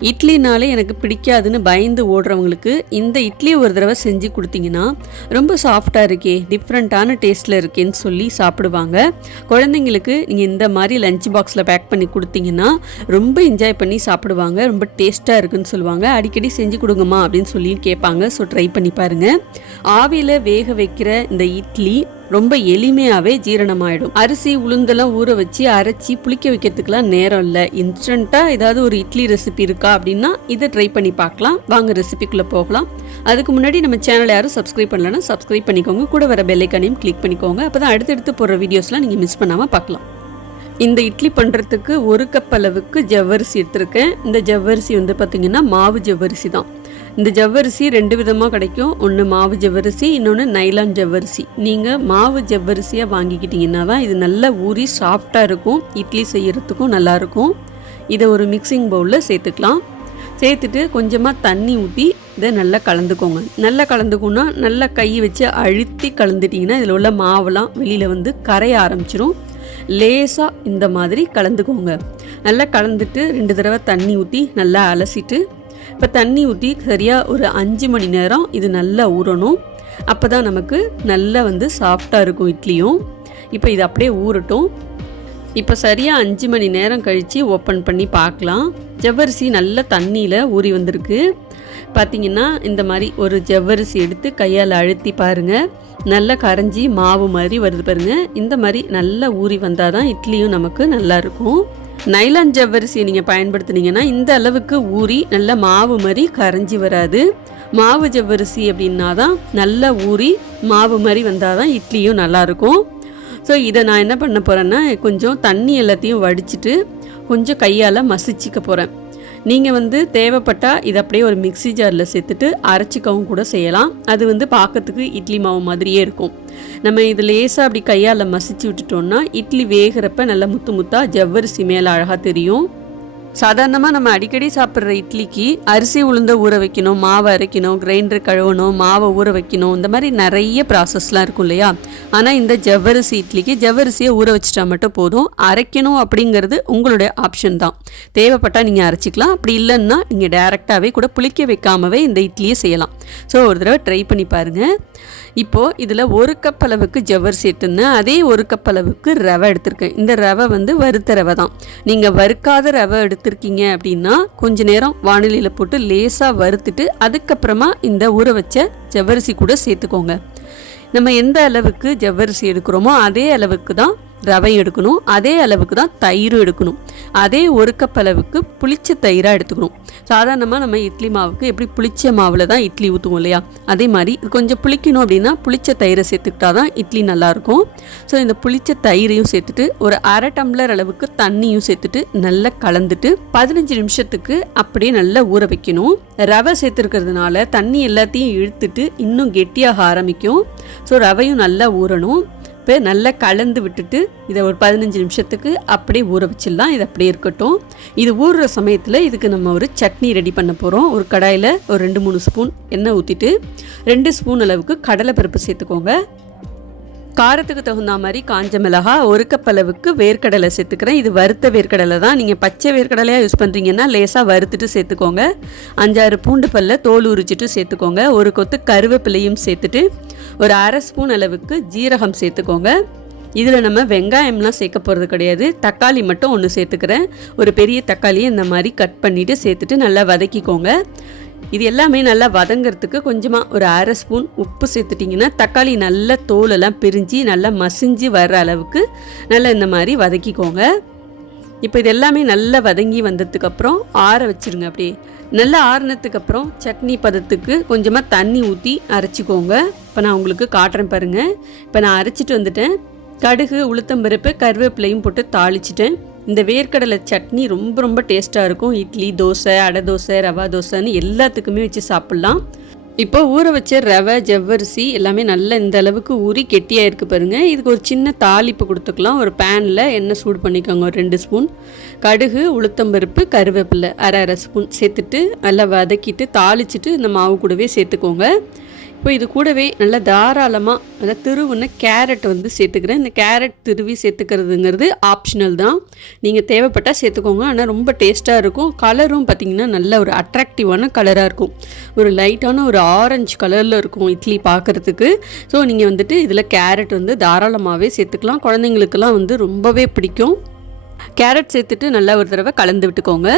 இட்லினாலே எனக்கு பிடிக்காதுன்னு பயந்து ஓடுறவங்களுக்கு இந்த இட்லி ஒரு தடவை செஞ்சு கொடுத்தீங்கன்னா ரொம்ப சாஃப்டாக இருக்கே, டிஃப்ரெண்ட்டான டேஸ்ட்டில் இருக்கேன்னு சொல்லி சாப்பிடுவாங்க. குழந்தைங்களுக்கு நீங்கள் இந்த மாதிரி லஞ்ச் பாக்ஸில் பேக் பண்ணி கொடுத்தீங்கன்னா ரொம்ப என்ஜாய் பண்ணி சாப்பிடுவாங்க. ரொம்ப டேஸ்ட்டாக இருக்குன்னு சொல்லுவாங்க. அடிக்கடி செஞ்சு கொடுங்கம்மா அப்படின்னு சொல்லி கேட்பாங்க. ஸோ ட்ரை பண்ணி பாருங்கள். ஆவியில் வேக வைக்கிற இந்த இட்லி ரொம்ப எளிமையாகவே ஜீரணமாயிடும். அரிசி உளுந்தெல்லாம் ஊற வச்சு அரைச்சி புளிக்க வைக்கிறதுக்கெலாம் நேரம் இல்லை. இன்ஸ்டண்ட்டாக ஏதாவது ஒரு இட்லி ரெசிபி இருக்கா அப்படின்னா இதை ட்ரை பண்ணி பார்க்கலாம். வாங்க ரெசிபிக்குள்ளே போகலாம். அதுக்கு முன்னாடி நம்ம சேனல் யாரும் சப்ஸ்கிரைப் பண்ணலன்னா சப்ஸ்கிரைப் பண்ணிக்கோங்க. கூட வர பெல் ஐகானையும் கிளிக் பண்ணிக்கோங்க. அப்போ தான் அடுத்தடுத்து போடுற வீடியோஸ்லாம் நீங்கள் மிஸ் பண்ணாமல் பார்க்கலாம். இந்த இட்லி பண்ணுறதுக்கு 1 கப் அளவுக்கு ஜவ்வரிசி எடுத்திருக்கேன். இந்த ஜவ்வரிசி பார்த்திங்கன்னா மாவு ஜவ்வரிசி தான். இந்த ஜவ்வரிசி 2 விதமாக கிடைக்கும். ஒன்று மாவு ஜவ்வரிசி, இன்னொன்று நைலான் ஜவ்வரிசி. நீங்கள் மாவு ஜவ்வரிசியாக வாங்கிக்கிட்டிங்கன்னா தான் இது நல்லா ஊறி சாஃப்டாக இருக்கும். இட்லி செய்கிறதுக்கும் நல்லாயிருக்கும். இதை ஒரு மிக்சிங் பவுலில் சேர்த்துக்கலாம். சேர்த்துட்டு கொஞ்சமாக தண்ணி ஊற்றி இதை நல்லா கலந்துக்கோங்க. நல்லா கலந்துக்கோன்னா நல்லா கை வச்சு அழுத்தி கலந்துட்டிங்கன்னா இதில் உள்ள மாவெல்லாம் வெளியில் கரைய ஆரம்பிச்சிடும். லேசாக இந்த மாதிரி கலந்துக்கோங்க. நல்லா கலந்துட்டு 2 தடவை தண்ணி ஊற்றி நல்லா அலசிட்டு, இப்போ தண்ணி ஊற்றி சரியாக ஒரு 5 மணி நேரம் இது நல்லா ஊறணும். அப்போ தான் நமக்கு நல்லா சாஃப்டாக இருக்கும் இட்லியும். இப்போ இது அப்படியே ஊறட்டும். இப்போ சரியாக 5 மணி நேரம் கழித்து ஓப்பன் பண்ணி பார்க்கலாம். ஜவ்வரிசி நல்லா தண்ணியில் ஊறி வந்திருக்கு. பார்த்திங்கன்னா இந்த மாதிரி ஒரு ஜவ்வரிசி எடுத்து கையால் அழுத்தி பாருங்கள். நல்லா கரைஞ்சி மாவு மாதிரி வருது பாருங்கள். இந்த மாதிரி நல்லா ஊறி வந்தால் தான் இட்லியும் நமக்கு நல்லா இருக்கும். நைலான் ஜவ்வரிசியை நீங்கள் பயன்படுத்துனீங்கன்னா இந்த அளவுக்கு ஊறி நல்ல மாவு மாதிரி கரைஞ்சி வராது. மாவு ஜவ்வரிசி அப்படின்னா தான் நல்லா ஊறி மாவு மாதிரி வந்தால் தான் இட்லியும் நல்லாயிருக்கும். ஸோ இதை நான் என்ன பண்ண போகிறேன்னா கொஞ்சம் தண்ணி எல்லாத்தையும் வடிச்சிட்டு கொஞ்சம் கையால் மசிச்சிக்க போகிறேன். நீங்கள் தேவைப்பட்டால் இதை அப்படியே ஒரு மிக்ஸி ஜாரில் சேர்த்துட்டு அரைச்சிக்கவும் கூட செய்யலாம். அது பார்க்கறதுக்கு இட்லி மாவு மாதிரியே இருக்கும். நம்ம இது லேசாக அப்படி கையால் மசிச்சு விட்டுட்டோம்னா இட்லி வேகிறப்ப நல்லா முத்து முத்தாக ஜவ்வரிசி மேலே அழகாக தெரியும். சாதாரணமாக நம்ம அடிக்கடி சாப்பிட்ற இட்லிக்கு அரிசி உளுந்த ஊற வைக்கணும், மாவை அரைக்கணும், கிரைண்டர் கழுவணும், மாவை ஊற வைக்கணும், இந்த மாதிரி நிறைய ப்ராசஸ்லாம் இருக்கும் இல்லையா? ஆனால் இந்த ஜவ்வரிசி இட்லிக்கு ஜவ்வரிசியை ஊற வச்சுட்டா மட்டும் போதும். அரைக்கணும் அப்படிங்கிறது உங்களுடைய ஆப்ஷன் தான். தேவைப்பட்டால் நீங்கள் அரைச்சிக்கலாம். அப்படி இல்லைன்னா நீங்கள் டைரெக்டாகவே கூட புளிக்க வைக்காமவே இந்த இட்லியை செய்யலாம். ஸோ ஒரு தடவை ட்ரை பண்ணி பாருங்கள். இப்போது இதில் 1 கப் அளவுக்கு ஜவ்வரிசி எடுத்துருந்தேன். அதே 1 கப் அளவுக்கு ரவை எடுத்திருக்கேன். இந்த ரவை வறுத்த ரவை தான். நீங்கள் வறுக்காத ரவை எடுத்திருக்கீங்க அப்படின்னா கொஞ்ச நேரம் வானிலையில் போட்டு லேசாக வறுத்துட்டு அதுக்கப்புறமா இந்த ஊற வச்ச ஜவ்வரிசி கூட சேர்த்துக்கோங்க. நம்ம எந்த அளவுக்கு ஜவ்வரிசி எடுக்கிறோமோ அதே அளவுக்கு தான் ரவை எடுக்கணும். அதே அளவுக்கு தான் தயிரும் எடுக்கணும். அதே 1 கப் அளவுக்கு புளிச்ச தயிராக எடுத்துக்கணும். சாதாரணமாக நம்ம இட்லி மாவுக்கு எப்படி புளிச்ச மாவில் தான் இட்லி ஊற்றுவோம் இல்லையா? அதே மாதிரி இது கொஞ்சம் புளிக்கணும் அப்படின்னா புளிச்ச தயிரை சேர்த்துக்கிட்டா தான் இட்லி நல்லாயிருக்கும். ஸோ இந்த புளிச்ச தயிரையும் சேர்த்துட்டு ஒரு 1/2 டம்ளர் அளவுக்கு தண்ணியும் சேர்த்துட்டு நல்லா கலந்துட்டு 15 நிமிஷத்துக்கு அப்படியே நல்லா ஊற வைக்கணும். ரவை சேர்த்துருக்கிறதுனால தண்ணி எல்லாத்தையும் இழுத்துட்டு இன்னும் கெட்டியாக ஆரம்பிக்கும். ஸோ ரவையும் நல்லா ஊறணும். இப்போ நல்லா கலந்து விட்டுட்டு இதை ஒரு 15 நிமிஷத்துக்கு அப்படியே ஊற வச்சிடலாம். இது அப்படியே இருக்கட்டும். இது ஊறுற சமயத்தில் இதுக்கு நம்ம ஒரு சட்னி ரெடி பண்ண போகிறோம். ஒரு கடாயில் ஒரு 2-3 ஸ்பூன் எண்ணெய் ஊற்றிட்டு 2 ஸ்பூன் அளவுக்கு கடலைப்பருப்பு சேர்த்துக்கோங்க. காரத்துக்கு தகுந்த மாதிரி காஞ்ச மிளகாய், 1 கப் அளவுக்கு வேர்க்கடலை சேர்த்துக்கிறேன். இது வறுத்த வேர்க்கடலை தான். நீங்கள் பச்சை வேர்க்கடலையாக யூஸ் பண்ணுறீங்கன்னா லேசாக வறுத்துட்டு சேர்த்துக்கோங்க. 5-6 பூண்டு பல்ல தோல் உரிச்சிட்டு சேர்த்துக்கோங்க. ஒரு கொத்து கருவேப்பிலையும் சேர்த்துட்டு ஒரு 1/2 ஸ்பூன் அளவுக்கு ஜீரகம் சேர்த்துக்கோங்க. இதில் நம்ம வெங்காயம்லாம் சேர்க்க போகிறது கிடையாது. தக்காளி மட்டும் 1 சேர்த்துக்கிறேன். ஒரு பெரிய தக்காளியை இந்த மாதிரி கட் பண்ணிவிட்டு சேர்த்துட்டு நல்லா வதக்கிக்கோங்க. இது எல்லாமே நல்லா வதங்கிறதுக்கு கொஞ்சமாக ஒரு 1/2 ஸ்பூன் உப்பு சேர்த்துட்டிங்கன்னா தக்காளி நல்லா தோலெல்லாம் பிரிஞ்சு நல்லா மசிஞ்சு வர்ற அளவுக்கு நல்லா இந்த மாதிரி வதக்கிக்கோங்க. இப்போ இது எல்லாமே நல்லா வதங்கி வந்ததுக்கப்புறம் ஆற வச்சுருங்க. அப்படியே நல்லா ஆறுனதுக்கப்புறம் சட்னி பதத்துக்கு கொஞ்சமாக தண்ணி ஊற்றி அரைச்சிக்கோங்க. இப்போ நான் உங்களுக்கு காட்டுறேன் பாருங்கள். இப்போ நான் அரைச்சிட்டு வந்துட்டேன். கடுகு, உளுத்தம்பருப்பு, கருவேப்பிலையும் போட்டு தாளிச்சிட்டேன். இந்த வேர்க்கடலை சட்னி ரொம்ப ரொம்ப டேஸ்ட்டாக இருக்கும். இட்லி, தோசை, அடை தோசை, ரவா தோசைன்னு எல்லாத்துக்குமே வச்சு சாப்பிட்லாம். இப்போ ஊற வச்ச ரவை, ஜவ்வரிசி எல்லாமே நல்லா இந்த அளவுக்கு ஊறி கெட்டியாக இருக்குது பாருங்கள். இதுக்கு ஒரு சின்ன தாளிப்பு கொடுத்துக்கலாம். ஒரு பேனில் எண்ணெய் சூடு பண்ணிக்கோங்க. ஒரு 2 ஸ்பூன் கடுகு, உளுத்தம்பருப்பு, கருவேப்பிலை 1/2 ஸ்பூன் சேர்த்துட்டு நல்லா வதக்கிட்டு தாளிச்சிட்டு இந்த மாவு கூடவே சேர்த்துக்கோங்க. இப்போ இது கூடவே நல்லா தாராளமாக அதை திருவுன கேரட் வந்து சேர்த்துக்கிறேன். இந்த கேரட் திருவி சேர்த்துக்கிறதுங்கிறது ஆப்ஷனல் தான், நீங்கள் தேவைப்பட்டால் சேர்த்துக்கோங்க. ஆனால் ரொம்ப டேஸ்ட்டாக இருக்கும். கலரும் பார்த்திங்கன்னா நல்ல ஒரு அட்ராக்டிவான கலராக இருக்கும். ஒரு லைட்டான ஒரு ஆரஞ்சு கலரில் இருக்கும் இட்லி பார்க்குறதுக்கு. ஸோ நீங்கள் வந்துட்டு இதில் கேரட் வந்து தாராளமாகவே சேர்த்துக்கலாம். குழந்தைங்களுக்கெல்லாம் வந்து ரொம்பவே பிடிக்கும். கேரட் சேர்த்துட்டு நல்லா ஒரு தடவை கலந்து விட்டுக்கோங்க.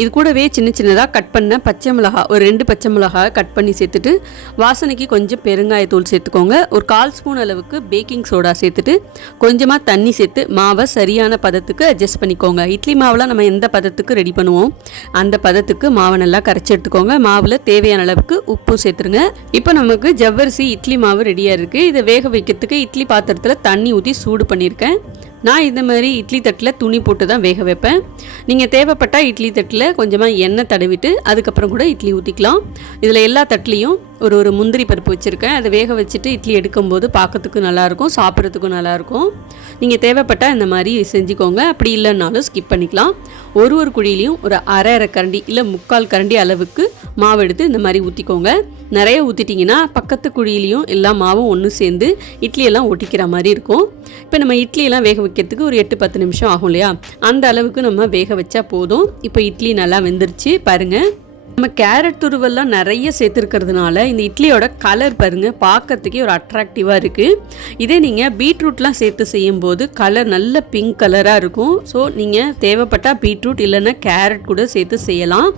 இது கூடவே சின்ன சின்னதாக கட் பண்ண பச்சை மிளகாய், ஒரு 2 பச்சை மிளகாய் கட் பண்ணி சேர்த்துட்டு வாசனைக்கு கொஞ்சம் பெருங்காயத்தூள் சேர்த்துக்கோங்க. ஒரு 1/4 ஸ்பூன் அளவுக்கு பேக்கிங் சோடா சேர்த்துட்டு கொஞ்சமாக தண்ணி சேர்த்து மாவை சரியான பதத்துக்கு அட்ஜஸ்ட் பண்ணிக்கோங்க. இட்லி மாவுலாம் நம்ம எந்த பதத்துக்கு ரெடி பண்ணுவோம் அந்த பதத்துக்கு மாவை நல்லா கரைச்சி எடுத்துக்கோங்க. மாவில் தேவையான அளவுக்கு உப்பும் சேர்த்துருங்க. இப்போ நமக்கு ஜவ்வரிசி இட்லி மாவு ரெடியாக இருக்குது. இதை வேக வைக்கிறதுக்கு இட்லி பாத்திரத்தில் தண்ணி ஊற்றி சூடு பண்ணியிருக்கேன். நான் இந்த மாதிரி இட்லி தட்டில் துணி போட்டு தான் வேக வைப்பேன். நீங்கள் தேவைப்பட்டால் இட்லி தட்டில் கொஞ்சமாக எண்ணெய் தடவிட்டு அதுக்கப்புறம் கூட இட்லி ஊற்றிக்கலாம். இதில் எல்லா தட்டுலேயும் ஒரு முந்திரி பருப்பு வச்சுருக்கேன். அதை வேக வச்சுட்டு இட்லி எடுக்கும்போது பார்க்கறதுக்கு நல்லாயிருக்கும், சாப்பிட்றதுக்கும் நல்லாயிருக்கும். நீங்கள் தேவைப்பட்டால் இந்த மாதிரி செஞ்சுக்கோங்க. அப்படி இல்லைன்னாலும் ஸ்கிப் பண்ணிக்கலாம். ஒரு குழியிலையும் ஒரு அரை கரண்டி இல்லை 3/4 கரண்டி அளவுக்கு மாவு எடுத்து இந்த மாதிரி ஊற்றிக்கோங்க. நிறைய ஊற்றிட்டிங்கன்னா பக்கத்து குழியிலையும் எல்லா மாவும் ஒன்று சேர்ந்து இட்லியெல்லாம் ஒட்டிக்கிற மாதிரி இருக்கும். இப்போ நம்ம இட்லியெல்லாம் வேக வைக்கிறதுக்கு ஒரு 8-10 நிமிஷம் ஆகும் இல்லையா, அந்த அளவுக்கு நம்ம வேக வச்சா போதும். இப்போ இட்லி நல்லா வெந்துருச்சு பாருங்கள். நம்ம கேரட் துருவெல்லாம் நிறைய சேர்த்துருக்கிறதுனால இந்த இட்லியோட கலர் பாருங்கள், பார்க்கறதுக்கே ஒரு அட்ராக்டிவாக இருக்குது. இதே நீங்கள் பீட்ரூட்லாம் சேர்த்து செய்யும்போது கலர் நல்ல பிங்க் கலராக இருக்கும். ஸோ நீங்கள் தேவைப்பட்டால் பீட்ரூட் இல்லைன்னா கேரட் கூட சேர்த்து செய்யலாம்.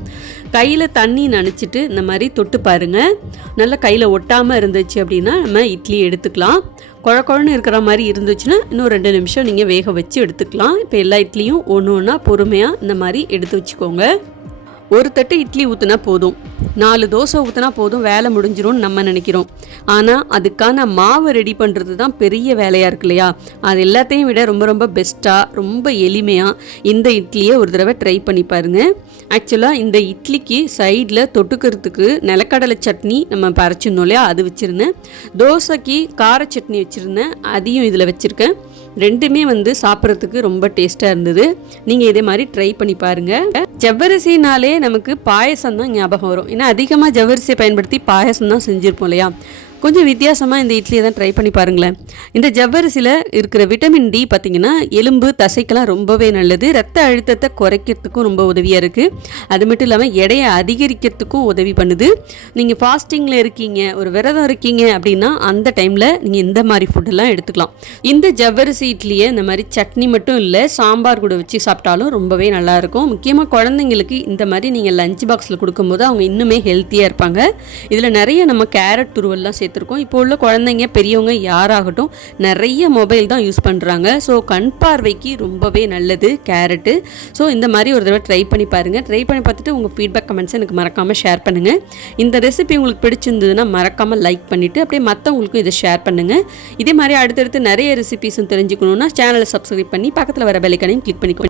கையில் தண்ணி நனைச்சிட்டு இந்த மாதிரி தொட்டு பாருங்கள். நல்லா கையில் ஒட்டாமல் இருந்துச்சு அப்படின்னா நம்ம இட்லி எடுத்துக்கலாம். குழன்னு இருக்கிற மாதிரி இருந்துச்சுன்னா இன்னும் 2 நிமிஷம் நீங்கள் வேக வச்சு எடுத்துக்கலாம். இப்போ எல்லா இட்லியும் ஒன்று ஒன்றா பொறுமையாக இந்த மாதிரி எடுத்து வச்சுக்கோங்க. ஒரு தட்டு இட்லி ஊற்றினா போதும், 4 தோசை ஊற்றினா போதும், வேலை முடிஞ்சிரும்னு நம்ம நினைக்கிறோம். ஆனால் அதுக்கான மாவு ரெடி பண்ணுறது தான் பெரிய வேலையாக இருக்கு இல்லையா. அது எல்லாத்தையும் விட ரொம்ப பெஸ்ட்டாக ரொம்ப எளிமையாக இந்த இட்லியை ஒரு தடவை ட்ரை பண்ணி பாருங்கள். ஆக்சுவலாக இந்த இட்லிக்கு சைடில் தொட்டுக்கிறதுக்கு நிலக்கடலை சட்னி நம்ம அரைச்சிருந்தோம் இல்லையா, அது வச்சுருந்தேன். தோசைக்கு கார சட்னி வச்சுருந்தேன், அதையும் இதில் வச்சுருக்கேன். ரெண்டுமே வந்து சாப்பிட்றதுக்கு ரொம்ப டேஸ்ட்டாக இருந்தது. நீங்கள் இதே மாதிரி ட்ரை பண்ணி பாருங்கள். ஜவ்வரிசினாலே நமக்கு பாயசம் தான் ஞாபகம் வரும். ஏன்னா அதிகமாக ஜவ்வரிசியை பயன்படுத்தி பாயசம் தான் செஞ்சுருப்போம் இல்லையா. கொஞ்சம் வித்தியாசமாக இந்த இட்லியை தான் ட்ரை பண்ணி பாருங்களேன். இந்த ஜவ்வரிசியில் இருக்கிற விட்டமின் டி பார்த்திங்கன்னா எலும்பு தசைக்கெல்லாம் ரொம்பவே நல்லது. ரத்த அழுத்தத்தை குறைக்கிறதுக்கும் ரொம்ப உதவியாக இருக்குது. அது மட்டும் இல்லாமல் எடையை அதிகரிக்கிறதுக்கும் உதவி பண்ணுது. நீங்கள் ஃபாஸ்டிங்கில் இருக்கீங்க, ஒரு விரதம் இருக்கீங்க அப்படின்னா அந்த டைமில் நீங்கள் இந்த மாதிரி ஃபுட்டெல்லாம் எடுத்துக்கலாம். இந்த ஜவ்வரிசி இட்லியை இந்த மாதிரி சட்னி மட்டும் இல்லை, சாம்பார் கூட வச்சு சாப்பிட்டாலும் ரொம்பவே நல்லாயிருக்கும். முக்கியமாக குழந்தைங்களுக்கு இந்த மாதிரி நீங்கள் லஞ்ச் பாக்ஸில் கொடுக்கும்போது அவங்க இன்னுமே ஹெல்த்தியாக இருப்பாங்க. இதில் நிறைய நம்ம கேரட் துருவெல்லாம் சேர்த்துருக்கோம். இப்போ உள்ள குழந்தைங்க பெரியவங்க யாராகட்டும் நிறைய மொபைல் தான் யூஸ் பண்ணுறாங்க. ஸோ கண் பார்வைக்கு ரொம்பவே நல்லது கேரட்டு. ஸோ இந்த மாதிரி ஒரு தடவை ட்ரை பண்ணி பாருங்கள். ட்ரை பண்ணி பார்த்துட்டு உங்கள் ஃபீட்பேக் கமெண்ட்ஸை எனக்கு மறக்காமல் ஷேர் பண்ணுங்கள். இந்த ரெசிபி உங்களுக்கு பிடிச்சிருந்ததுன்னா மறக்காமல் லைக் பண்ணிவிட்டு அப்படியே மற்றவங்களுக்கும் இதை ஷேர் பண்ணுங்கள். இதே மாதிரி அடுத்தடுத்து நிறைய ரெசிபிஸும் தெரிஞ்சுக்கணுன்னா சேனலை சப்ஸ்கிரைப் பண்ணி பக்கத்தில் வர பெல் ஐகானையும் கிளிக் பண்ணிக்கோங்க.